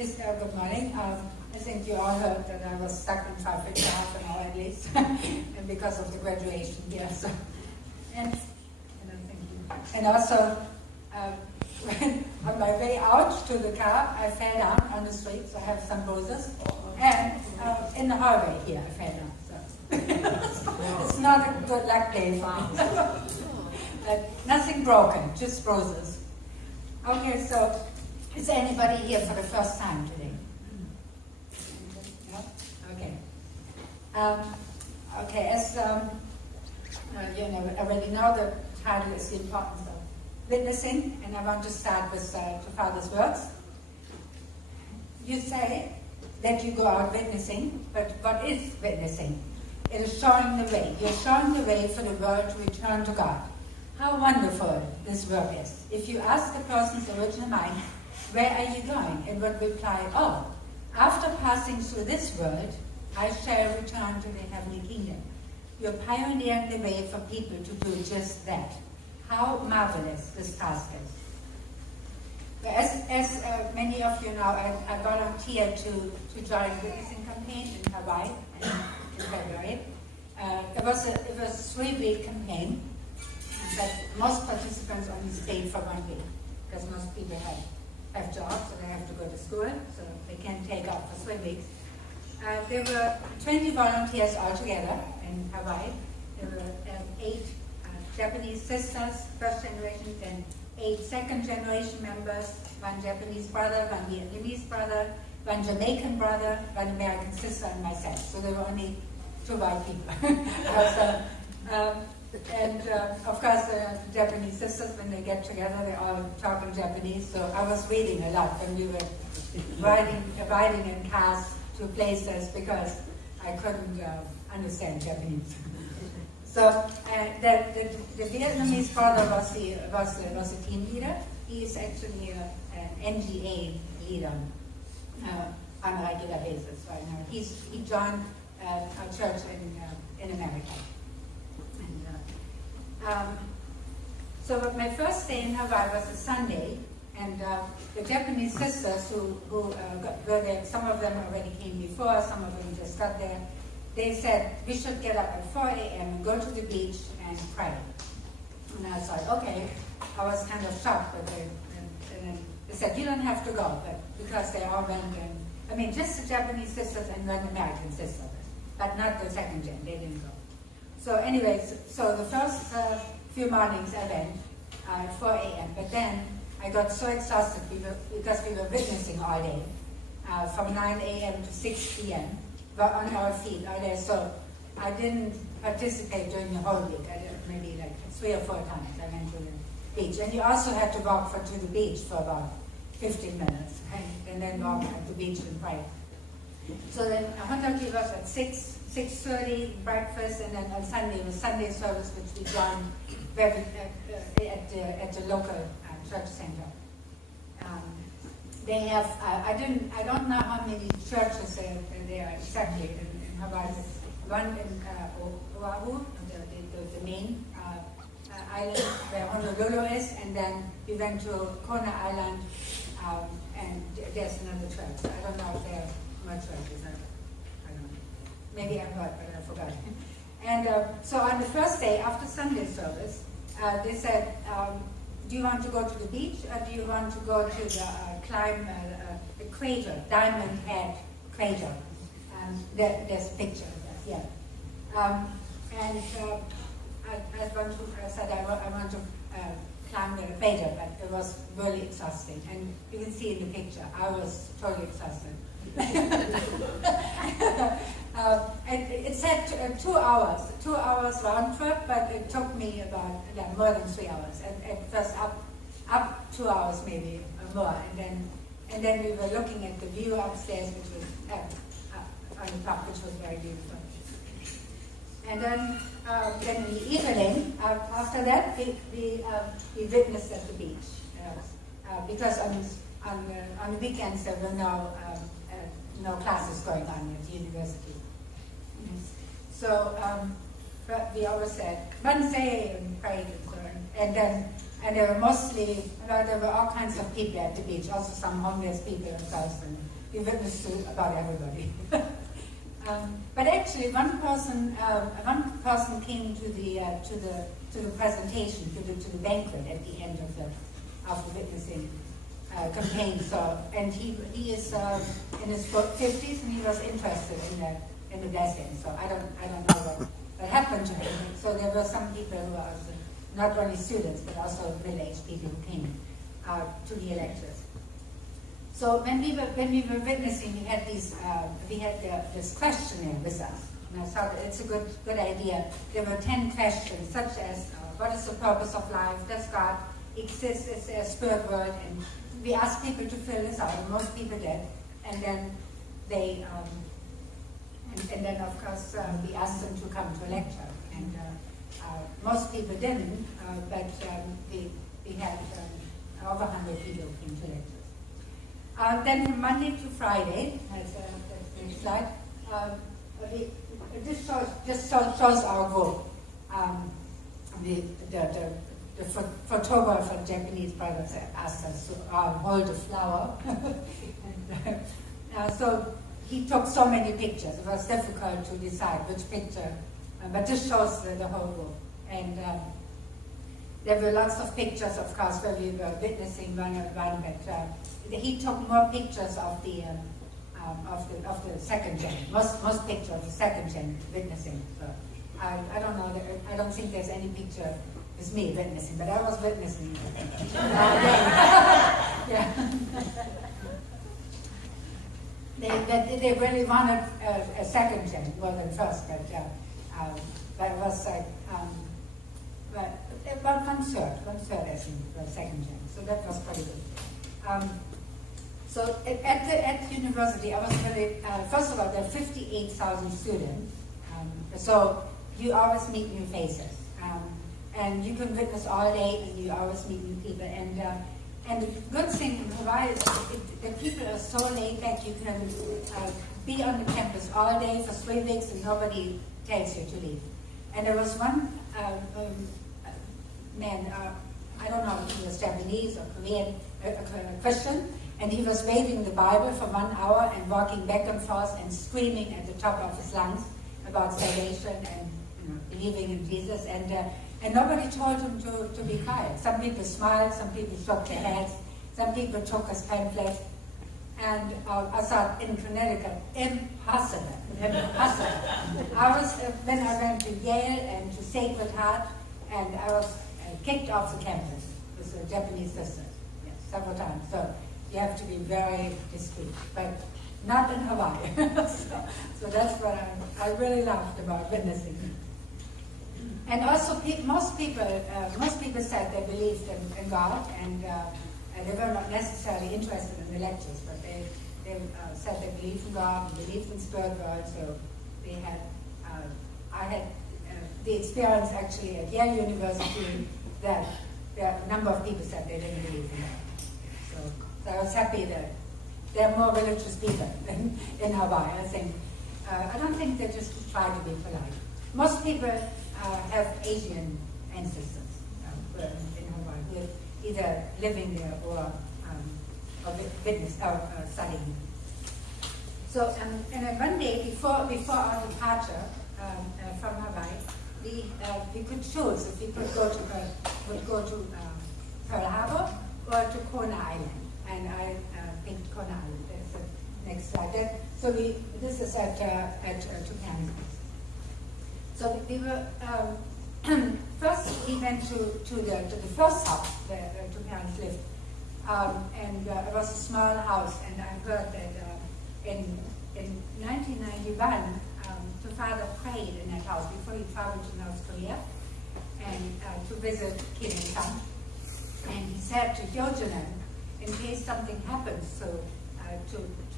Good morning. I think you all heard that I was stuck in traffic for half an hour at least, and because of the graduation here. So, and thank you. And also, on my way out to the car, I fell down on the street, so I have some bruises. And in the hallway here, I fell down. So it's not a good luck day for me. Nothing broken, just bruises. Okay, so is anybody here for the first time today? No? Okay. Okay, as you know, already know, the title is The Importance of Witnessing, and I want to start with the Father's words. You say that you go out witnessing, but what is witnessing? It is showing the way. You're showing the way for the world to return to God. How wonderful this work is. If you ask the person's original mind, where are you going? It would reply, oh, after passing through this world, I shall return to the heavenly kingdom. You're pioneering the way for people to do just that. How marvelous this task is. As many of you know, I volunteered to join the witnessing campaign in Hawaii in February. It was a 3-week campaign, but most participants only stayed for 1 week because most people have jobs and they have to go to school, so they can't take off for 3 weeks. There were 20 volunteers altogether in Hawaii. There were 8 Japanese sisters, first generation, and 8 second-generation members, 1 Japanese brother, 1 Vietnamese brother, 1 Jamaican brother, 1 American sister, and myself. So there were only 2 white people. Of course, the Japanese sisters, when they get together, they all talk in Japanese. So I was reading a lot when we were riding in cars to places because I couldn't understand Japanese. So the Vietnamese brother was a team leader. He is actually an NGA leader on a regular basis right now. He joined a church in America. So my first day in Hawaii was a Sunday, and the Japanese sisters who were there, some of them already came before, some of them just got there. They said, we should get up at 4 a.m. and go to the beach and pray. And I thought, okay. I was kind of shocked, but then they said, you don't have to go, but because they all went, and just the Japanese sisters and 1 American sister, but not the second gen, they didn't go. So anyways, so the first few mornings I went at 4 a.m., but then I got so exhausted because we were witnessing all day, from 9 a.m. to 6 p.m., but on our feet all day. So I didn't participate during the whole week. I did maybe like 3 or 4 times I went to the beach. And you also had to walk to the beach for about 15 minutes, and then walk at the beach and pray. So then Honda was at 6:30 breakfast, and then on Sunday was Sunday service, which we joined at the local church center. They have I don't know how many churches there are exactly in Hawaii. One in Oahu, the main island where Honolulu is, and then we went to Kona Island, and there's another church. I don't know if there are more churches. I don't know. Maybe I'm right, but I forgot. And so on the first day after Sunday service, they said, do you want to go to the beach, or do you want to go to climb the crater, Diamond Head crater? There's a picture of that, yeah. I said I want to climb the crater, but it was really exhausting. And you can see in the picture, I was totally exhausted. It said 2 hours round trip, but it took me about more than 3 hours. At first up 2 hours maybe or more, and then we were looking at the view upstairs, which was on the top, which was very beautiful. And then in the evening, after that, we witnessed at the beach because on the weekends there were no classes going on at the university. So we always said, Wednesday and prayed and so on. And there were there were all kinds of people at the beach, also some homeless people and stuff, we witnessed to about everybody. But actually, one person came to the presentation, to the banquet at the end of the witnessing campaign. So, and he is in his 50s, and he was interested in the blessing. So I don't know what happened to him. So there were some people who were also, not only students but also middle-aged people who came to the lectures. So when we were witnessing, we had this questionnaire with us, and I thought it's a good idea. There were 10 questions, such as what is the purpose of life? Does God exist? Is there a spirit world? And we asked people to fill this out, and most people did. And then they, and then of course we asked them to come to a lecture, and most people didn't, but we had over 100 people who came to lectures. Then from Monday to Friday, that's the next slide, this shows our group. The photographer, Japanese brother, asked us to hold a flower. And, so he took so many pictures. It was difficult to decide which picture, but this shows the whole group. And there were lots of pictures, of course, where we were witnessing one, but he took more pictures of the second gen. Most pictures of the second gen witnessing. So I don't know. I don't think there's any picture with me witnessing, but I was witnessing. Yeah. They really wanted a second gen more than first, but it was like about one third I think was second gen. So that was pretty good. So at the university, I was really, first of all, there are 58,000 students. So you always meet new faces. And you can witness all day, and you always meet new people. And the good thing in Hawaii is the people are so laid back. You can be on the campus all day for 3 weeks, and nobody tells you to leave. And there was one man, I don't know if he was Japanese or Korean, a Christian, and he was waving the Bible for 1 hour and walking back and forth and screaming at the top of his lungs about salvation and believing in Jesus. And nobody told him to be quiet. Some people smiled, some people shook their heads, some people took his pamphlet. And I thought, in Connecticut, impossible. I was, when I went to Yale and to Sacred Heart, and I was kicked off the campus with a Japanese sister, yes, several times. So you have to be very discreet, but not in Hawaii. so that's what I really loved about witnessing. And also, most people said they believed in God, and they were not necessarily interested in the lectures, but they said they believed in God, and believed in spirit world. So they had, I had the experience actually at Yale University that a number of people said they didn't believe in God. So I was happy that there are more religious people in Hawaii. I think I don't think they just try to be polite. Most people have Asian ancestors in Hawaii, who are either living there or studying. So, and one day before our departure from Hawaii, we could choose if we could go to Pearl Harbor or to Kona Island, and I picked Kona Island. That's the next slide. So this is at Tupiani. So we were first we went to the first house where Tupiani lived, and it was a small house. And I heard that in 1991, the father prayed in that house before he traveled to North Korea and to visit Kim Il-sung. And he said to Hyojunen, in case something happens to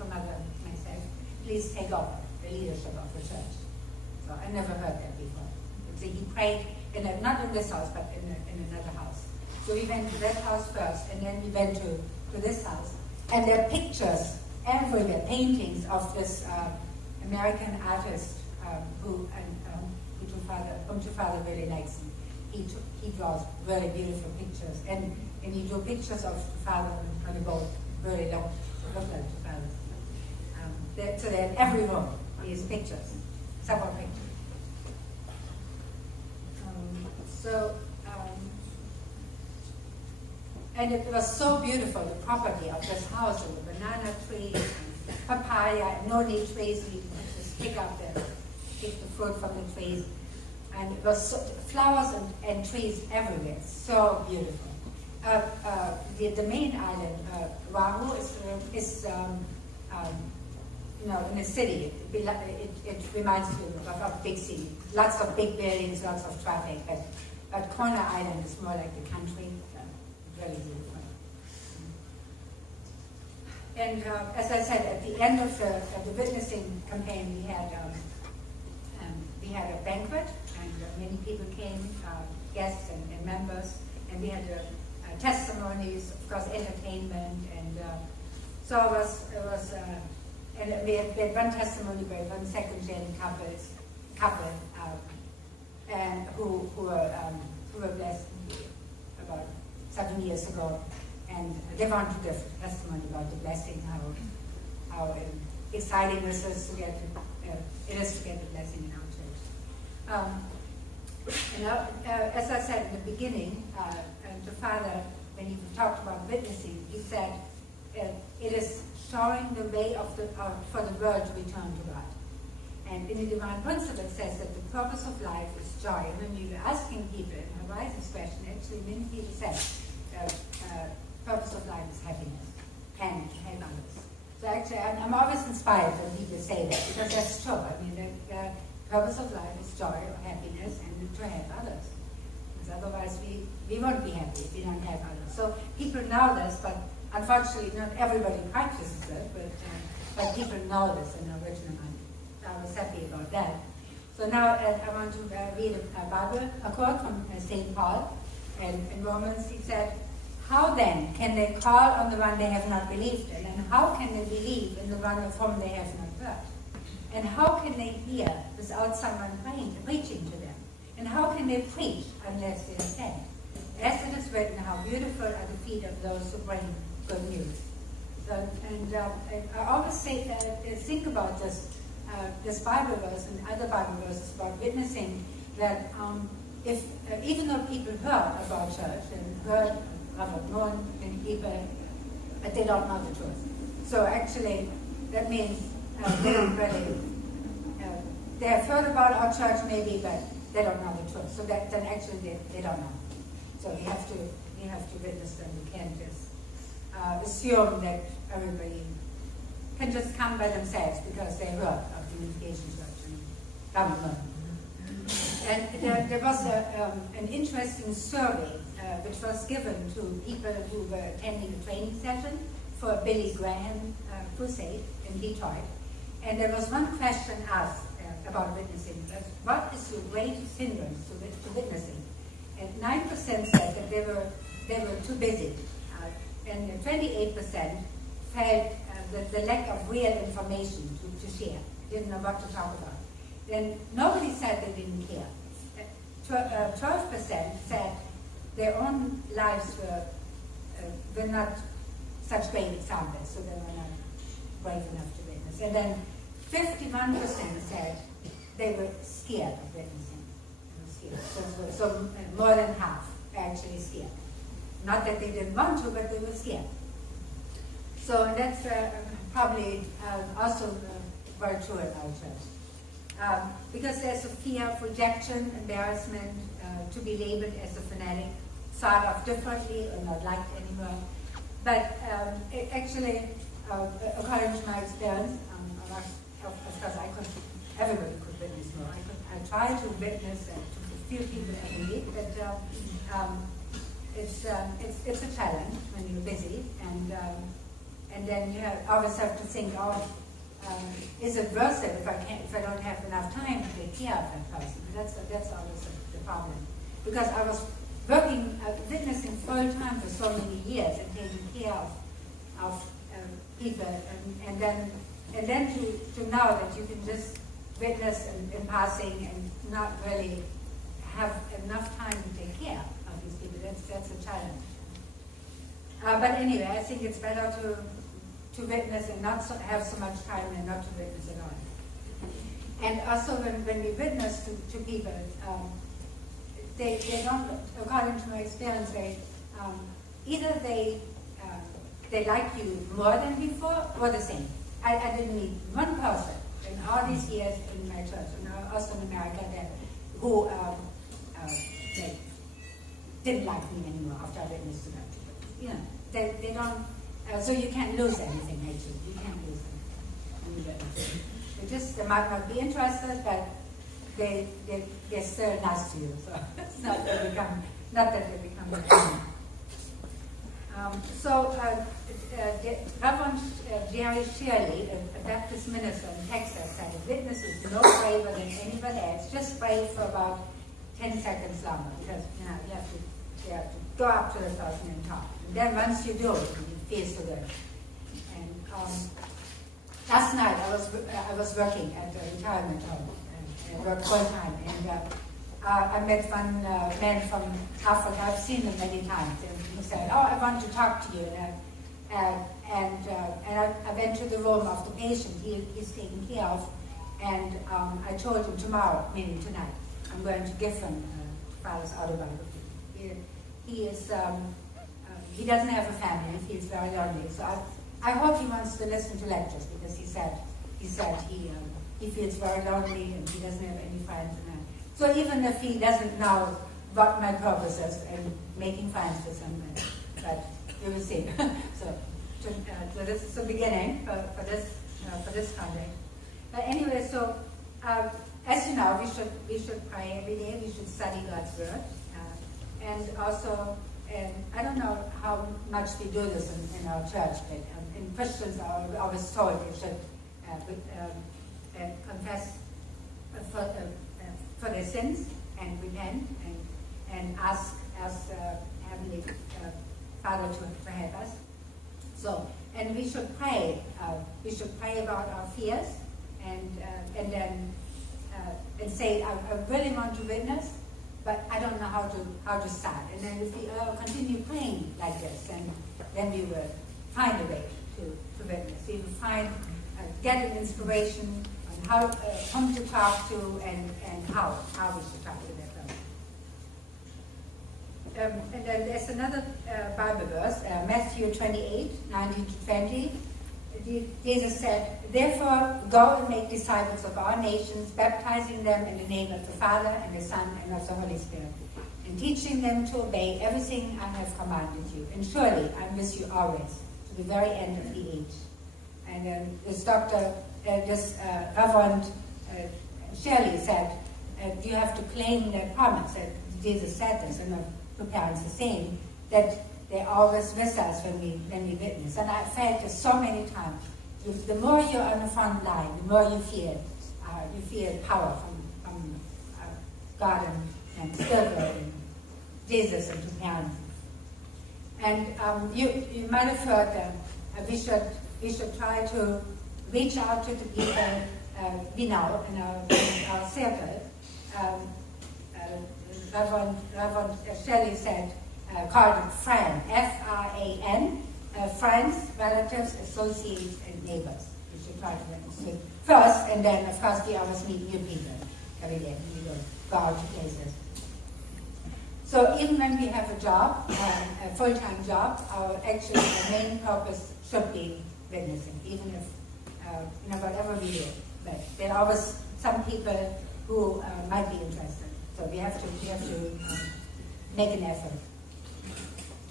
Mother and myself, please take over the leadership of the church. So I never heard that before. So he prayed not in this house, but in another house. So we went to that house first, and then we went to this house. And there are pictures everywhere, paintings of this American artist whom Father really likes. He draws really beautiful pictures, and he drew pictures of the Father on the boat, really looked like the Father. So that in every room, these pictures, several pictures. And it was so beautiful, the property of this house, and the banana trees, and papaya, and noni trees. We just pick the fruit from the trees. And it was flowers and trees everywhere. So beautiful. The main island, Oahu, is in a city. It reminds you of a big city. Lots of big buildings, lots of traffic. But Kona Island is more like the country. Really beautiful. And as I said, at the end of the witnessing campaign, we had a banquet, and many people came, guests and members, and we had testimonies, of course, entertainment, and so it was. And we had one testimony by one second-gen couple, and who were blessed about 7 years ago, and they want to give testimony about the blessing, how exciting this is to get the blessing in our church. As I said in the beginning, the Father, when he talked about witnessing, he said it is showing the way for the world to return to God. And in the Divine Principle, it says that the purpose of life is joy. And when you were asking people in Horizon's question, actually many people said purpose of life is happiness and to help others. So actually, I'm always inspired when people say that, because that's true. I mean, the purpose of life is joy or happiness and to help others. Because otherwise we won't be happy if we don't help others. So people know this, but unfortunately not everybody practices it, but people know this in the original mind. I was happy about that. So now I want to read a quote from St. Paul. And in Romans he said, "How then can they call on the one they have not believed in? And how can they believe in the one of whom they have not heard? And how can they hear without someone preaching to them? And how can they preach unless they are sent? As it is written, how beautiful are the feet of those who bring good news." So, and I always say think about this Bible verse and other Bible verses about witnessing, that if even though people heard about church and heard about known many people, but they don't know the truth. So actually, that means they don't really. They have heard about our church maybe, but they don't know the truth. So then actually they don't know. So we have to witness them. We can't just assume that everybody can just come by themselves because they heard of the Unification Church and government. And there was an interesting survey which was given to people who were attending a training session for Billy Graham crusade in Detroit. And there was one question asked about witnessing. What is your greatest hindrance to witnessing? And 9% said that they were too busy. And 28% felt the lack of real information to share, didn't know what to talk about. Then nobody said they didn't care. 12% said their own lives were not such great examples, so they were not brave enough to witness. And then 51% said they were scared of witnessing. So more than half actually scared. Not that they didn't want to, but they were scared. So that's probably also very true in our church. Because there's a fear of rejection, embarrassment, to be labeled as a fanatic, thought of differently or not liked anymore. But actually, according to my experience, of course everybody could witness more. I try to witness to a few people every week, but it's a challenge when you're busy, and then you always have to think, is it worth it if I don't have enough time to take care of that person? That's always the problem. Because I was working, witnessing full time for so many years and taking care of people, and then to know that you can just witness in passing and not really have enough time to take care of these people. That's a challenge. But anyway, I think it's better to witness and not have so much time and not to witness at all. And also when we witness to people, they don't, according to my experience, either they like you more than before or the same. I didn't meet one person in all these years in my church, and also in America, who they didn't like me anymore after I witnessed to them. You know, they don't, so you can't lose anything, actually. You can't lose anything. They might not be interested, but they're still nice to you. So it's not that they become a friend. Reverend Jerry Shirley, a Baptist minister in Texas, said a witness is no braver than anybody else. Just brave for about 10 seconds longer, because you have to go up to the person and talk. And then once you do it, it feels so good. And last night I was working at a retirement home and worked full time, and I met one man from Africa. I've seen him many times, and he said, "Oh, I want to talk to you." And I went to the room of the patient he's taken care of, and I told him tomorrow, meaning tonight, I'm going to give him Father's autobiography. He doesn't have a family. He feels very lonely. So I hope he wants to listen to lectures, because he said he feels very lonely and he doesn't have any friends. So even if he doesn't know what my purpose is in making friends with him, but we will see. So this is the beginning for this project. But anyway, so as you know, we should pray every day. We should study God's word, and also. And I don't know how much we do this in our church, but in Christians are always told they should confess for their sins and repent and ask Heavenly Father to help us. So, and we should pray. We should pray about our fears and then say, I really want to witness, but I don't know how to start. And then if we continue praying like this, then we will find a way to witness. We will get an inspiration on whom to talk to and how we should talk to them. And then there's another Bible verse, Matthew 28:19-20. Jesus said, "Therefore, go and make disciples of all nations, baptizing them in the name of the Father and the Son and of the Holy Spirit, and teaching them to obey everything I have commanded you. And surely I'm with you always, to the very end of the age." And this Reverend Shirley said, you have to claim that promise. That Jesus said this, and the parents are saying that they're always with us when we witness. And I felt this so many times. The more you're on the front line, the more you feel power from God and Spirit and Jesus and the parents. And you might have heard that we should try to reach out to the people we know in our circle. Reverend Shelley said, called it FRAN, F-R-A-N, friends, relatives, associates, and neighbors. We should try to witness first, and then, of course, we always meet new people every day. We go out to places. So even when we have a job, a full-time job, our main purpose should be witnessing, even if, whatever we do. But there are always some people who might be interested. So we have to make an effort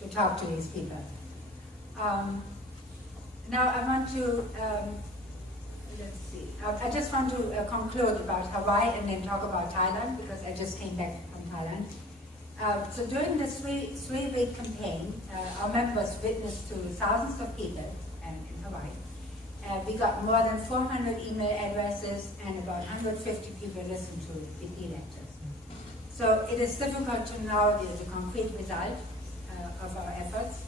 to talk to these people. Now I want to, let's see, I just want to conclude about Hawaii and then talk about Thailand, because I just came back from Thailand. So during this three-week campaign, our members witnessed to thousands of people in Hawaii. We got more than 400 email addresses, and about 150 people listened to BP lectures. So it is difficult to know the concrete result of our efforts,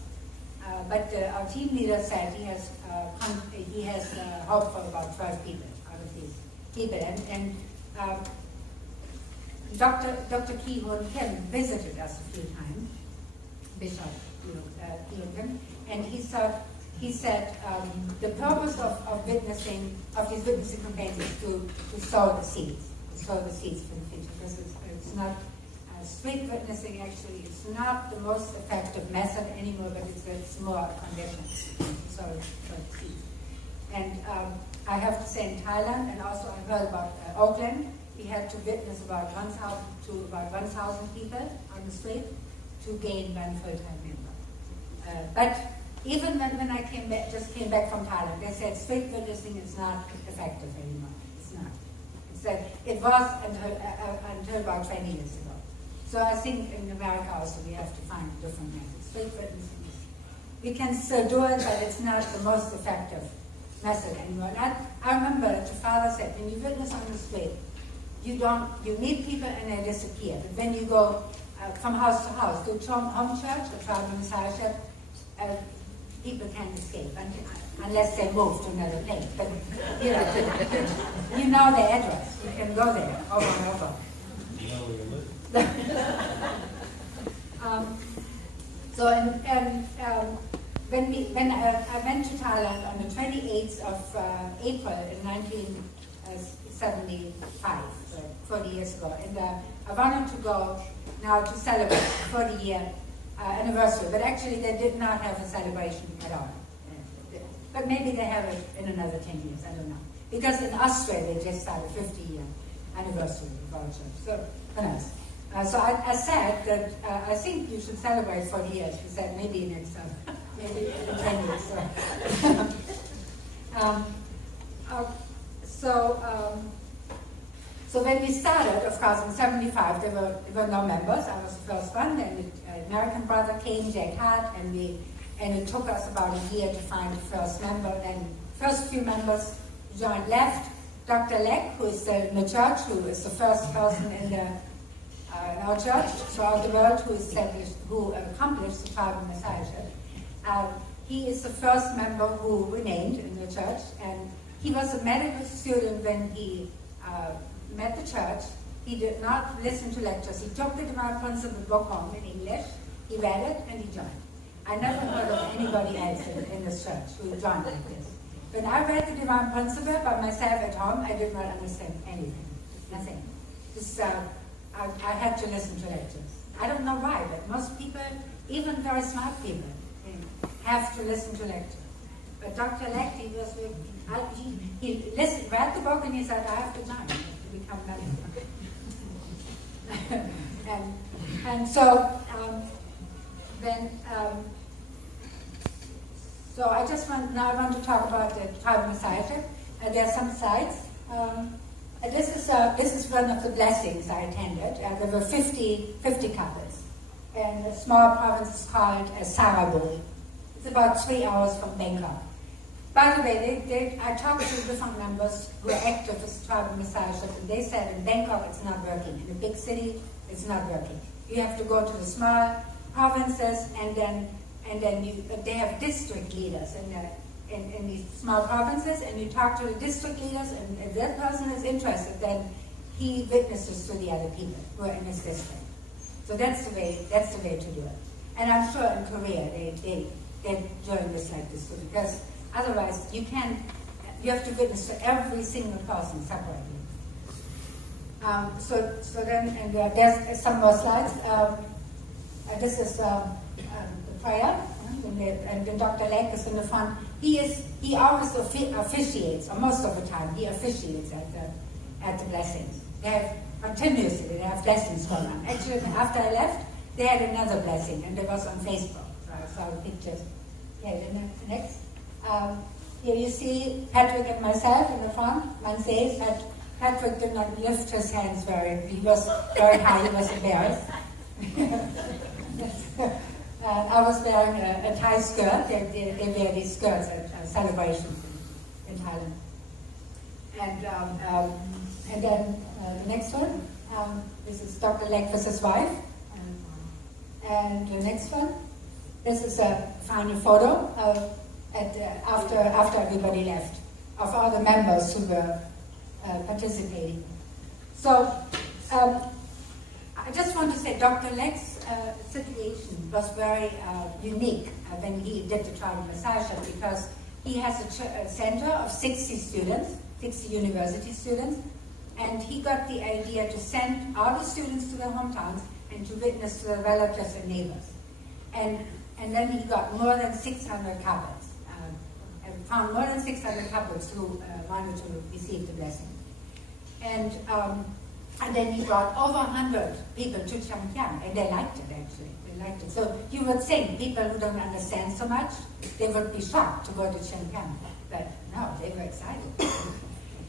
but our team leader said he has hope for about 12 people out of these people. And Dr. Ki Hoon Kim visited us a few times, Bishop Kim, and he thought he said the purpose of witnessing, of these witnessing campaigns is to sow the seeds for the future, because it's not, street witnessing actually is not the most effective method anymore, but it's more a condition to sow the seeds. And I have to say in Thailand, and also I heard about Oakland, we had to witness about 1,000 people on the street to gain one full-time member. But even when I just came back from Thailand, they said street witnessing is not effective anymore. It's not. It was until about 20 years ago. So I think in America also we have to find different methods. Street witnessing we can still do it, but it's not the most effective method anymore. And I remember the father said, when you witness on the street, you meet people and they disappear. But when you go from house to house, do home church or tribal messiahship, people can't escape unless they move to another place. But you know their address. You can go there over and over. You know where you live. So when I went to Thailand on the 28th of April in 1975, so 40 years ago, and I wanted to go now to celebrate the 40-year anniversary, but actually they did not have a celebration at all. But maybe they have it in another 10 years, I don't know. Because in Australia they just started 50-year anniversary of our church, so who knows. So I said that I think you should celebrate 40 years. She said maybe next time, maybe in 10 years. So when we started, of course, in 75, there were no members. I was the first one. Then the American brother came, Jack Hart, and it took us about a year to find the first member. Then first few members joined left. Dr. Leck, who is in the church, who is the first person in our church throughout the world who accomplished the tribal messiahship. He is the first member who remained in the church, and he was a medical student when he met the church. He did not listen to lectures. He took the Divine Principle book home in English, he read it, and he joined. I never heard of anybody else in this church who joined like this. When I read the Divine Principle by myself at home, I did not understand anything, nothing. Just I had to listen to lectures. I don't know why, but most people, even very smart people, have to listen to lectures. But Dr. Leck, he read the book and he said, I have to join to become medical. and so so I just want to talk about the tribal messiahship. There are some sites. This is one of the blessings I attended. There were 50 couples. And a small province is called Saraburi. It's about 3 hours from Bangkok. By the way, I talked to different members who are active with tribal messiahship, and they said in Bangkok it's not working. In a big city, it's not working. You have to go to the small provinces, and then they have district leaders in these small provinces, and you talk to the district leaders, and if that person is interested, then he witnesses to the other people who are in his district. So that's the way to do it. And I'm sure in Korea they're doing this like this too, because otherwise you have to witness to every single person separately. So then, and there's some more slides. This is the prayer, and then Dr. Leck is in the front. He always officiates, or most of the time, he officiates at the blessings. They have blessings going on. Actually, after I left, they had another blessing, and it was on Facebook. So I saw the pictures. Yeah, the next. Here you see Patrick and myself in the front. One says that Patrick did not lift his hands he was very high, he was embarrassed. I was wearing a Thai skirt. They wear these skirts at celebrations in Thailand. And then the next one, this is Dr. Leck with his wife. And the next one, this is a final photo after everybody left, of all the members who were participating. So I just want to say Dr. Leck's situation was very unique when he did the tribal messiahship, because he has a center of 60 students, 60 university students, and he got the idea to send all the students to their hometowns and to witness to their relatives and neighbors. And then he got more than 600 couples, and found more than 600 couples who wanted to receive the blessing. And then he brought over 100 people to Changjiang, and they liked it actually. They liked it. So you would think people who don't understand so much, they would be shocked to go to Changjiang, but no, they were excited.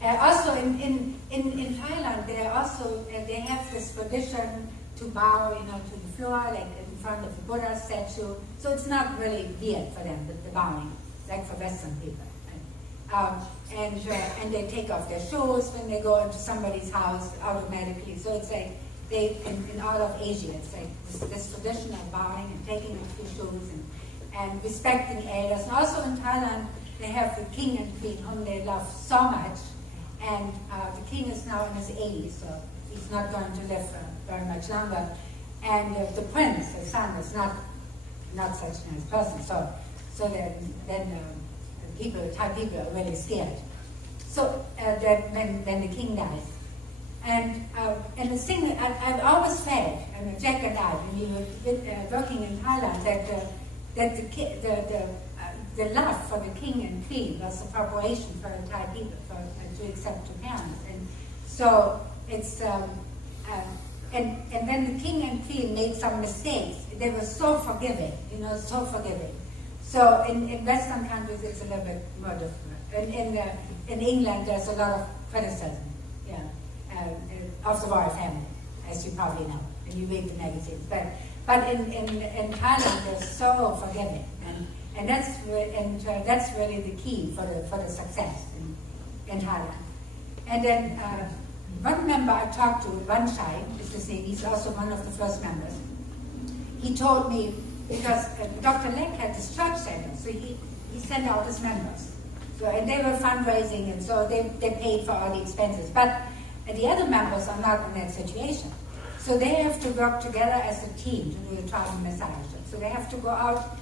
Also in Thailand, they have this tradition to bow, to the floor, like in front of the Buddha statue. So it's not really weird for them, the bowing, like for Western people. And they take off their shoes when they go into somebody's house automatically. So it's like in all of Asia, it's like this tradition of bowing and taking off your shoes and respecting elders. And also in Thailand, they have the king and queen whom they love so much. And the king is now in his 80s, so he's not going to live very much longer. And the prince, the son, is not such a nice person. So then Thai people are really scared. So that when the king dies, and the thing I've always felt, and Jack and I, when we were working in Thailand, that the love for the king and queen was a preparation for the Thai people to accept two parents. And so it's and then the king and queen made some mistakes. They were so forgiving, so forgiving. So in Western countries, it's a little bit more different. In England, there's a lot of criticism, of the royal family, as you probably know, when you read the magazines. But in Thailand, they're so forgiving, and that's really the key for the success in Thailand. And then one member I talked to, Vanchai is his name, he's also one of the first members. He told me, because Dr. Lek had this church center, so he sent out his members. So, and they were fundraising, and so they paid for all the expenses. But the other members are not in that situation. So they have to work together as a team to do the tribal messiahship. So they have to go out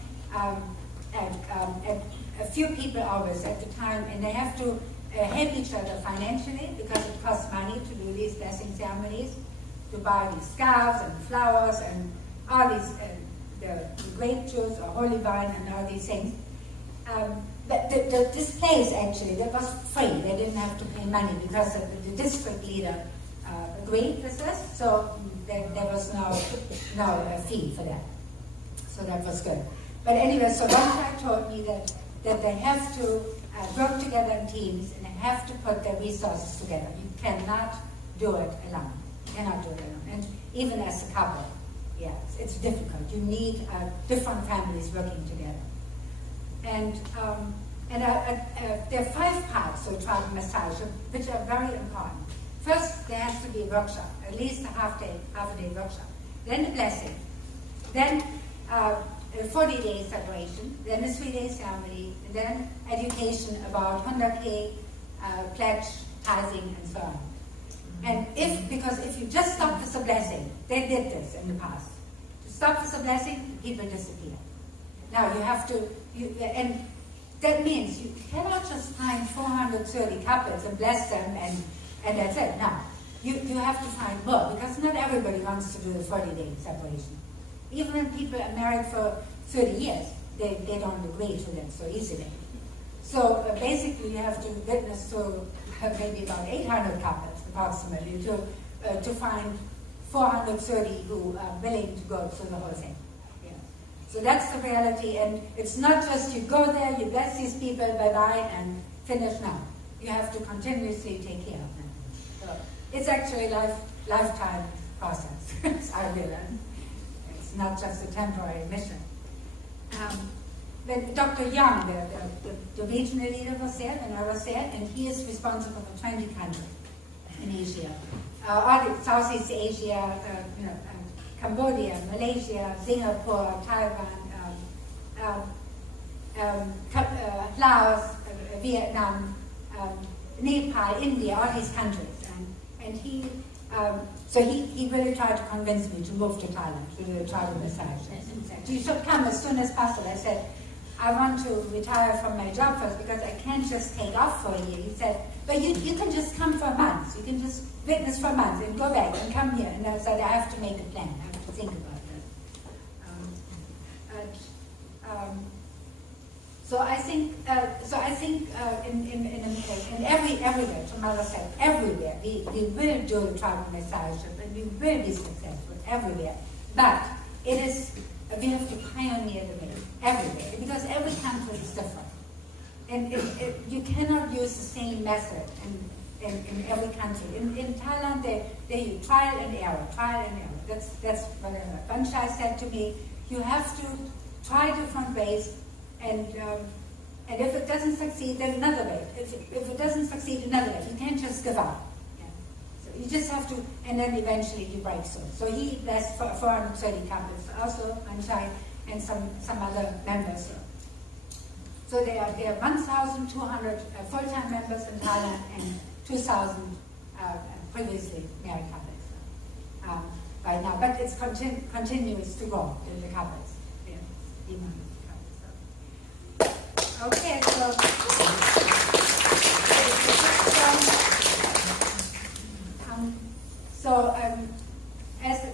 at a few people always at the time, and they have to help each other financially, because it costs money to do these blessing ceremonies, to buy these scarves and flowers and all these, the grape juice or holy wine and all these things. But this place actually, that was free. They didn't have to pay money because the district leader agreed with this, so there was no fee for that. So that was good. But anyway, so Vanchai told me that they have to work together in teams, and they have to put their resources together. You cannot do it alone. You cannot do it alone. And even as a couple, it's difficult. You need different families working together. And there are 5 parts to tribal messiahship, which are very important. First, there has to be a workshop, at least a half a day workshop. Then the blessing. Then a 40-day separation. Then a 3-day ceremony. And then education about 100K, pledge, tithing, and so on. And because if you just stop with a blessing, they did this in the past. To stop with a blessing, people disappear. Now you have to, and that means you cannot just find 430 couples and bless them and that's it. No, you have to find more, because not everybody wants to do the 40-day separation. Even when people are married for 30 years, they don't agree to that so easily. So basically you have to witness to maybe about 800 couples approximately to find 430 who are willing to go through the whole thing. So that's the reality, and it's not just you go there, you bless these people, bye-bye, and finish now. You have to continuously take care of them. So it's actually a lifetime process, I realize. It's not just a temporary mission. But Dr. Young, the regional leader, was there, and I was there, and he is responsible for 20 countries in Asia. All the Southeast Asia, Cambodia, Malaysia, Singapore, Taiwan, Laos, Vietnam, Nepal, India, all these countries. And he So he really tried to convince me to move to Thailand, to do the tribal massage. You should come as soon as possible. I said, I want to retire from my job first because I can't just take off for a year. He said, but you can just come for months. You can just witness for months and go back and come here. And I said, I have to make a plan. I have to think about that. So I think in everywhere, Tamara said, everywhere, we will do the tribal massage and we will be successful everywhere. But we have to pioneer the way everywhere because every country is different. And you cannot use the same method in every country. In Thailand, they use trial and error. That's what Banshai said to me. You have to try different ways, and if it doesn't succeed, then another way. If it doesn't succeed, another way. You can't just give up. Yeah. So you just have to, and then eventually you break through. So he blessed 430 couples, also Banshai and some other members. So there are 1,200 full-time members in Thailand and 2,000 previously married couples right now. But it's continues to grow in the couples. Yeah, even couples. Okay,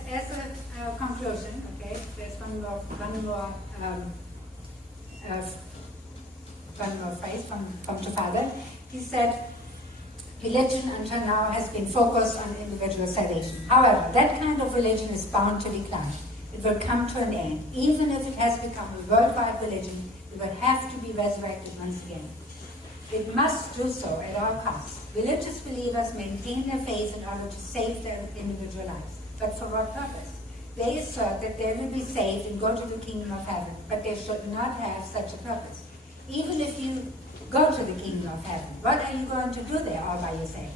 as a conclusion, okay, there's one more phrase from Trafalgar. He said, religion until now has been focused on individual salvation. However, that kind of religion is bound to decline. It will come to an end. Even if it has become a worldwide religion, it will have to be resurrected once again. It must do so at all costs. Religious believers maintain their faith in order to save their individual lives. But for what purpose? They assert that they will be saved and go to the kingdom of heaven, but they should not have such a purpose. Even if you go to the kingdom of heaven, what are you going to do there all by yourself?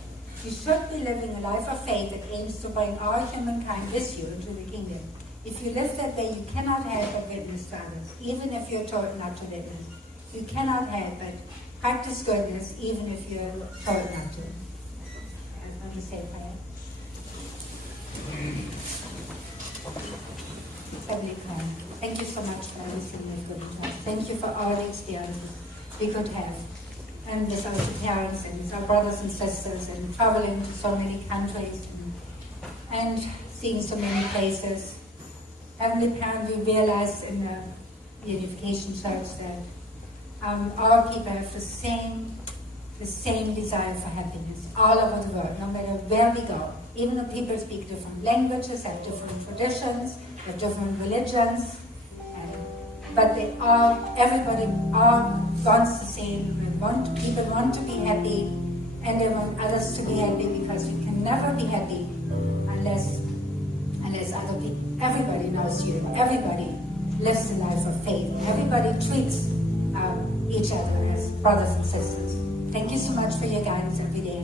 You should be living a life of faith that aims to bring all humankind with you into the kingdom. If you live that way, you cannot help but witness to others, even if you're told not to witness. You cannot help but practice goodness, even if you're told not to. I want to say a prayer. Heavenly Father, thank you so much for everything you've given to us. Thank you for all the experiences we could have. And with our parents and with our brothers and sisters and traveling to so many countries and seeing so many places. Heavenly Parent, we realized in the Unification Church that all people have the same desire for happiness all over the world, no matter where we go. Even though people speak different languages, have different traditions, have different religions, but everybody wants the same. People want to be happy, and they want others to be happy, because you can never be happy unless other people. Everybody knows you. Everybody lives a life of faith. Everybody treats each other as brothers and sisters. Thank you so much for your guidance every day.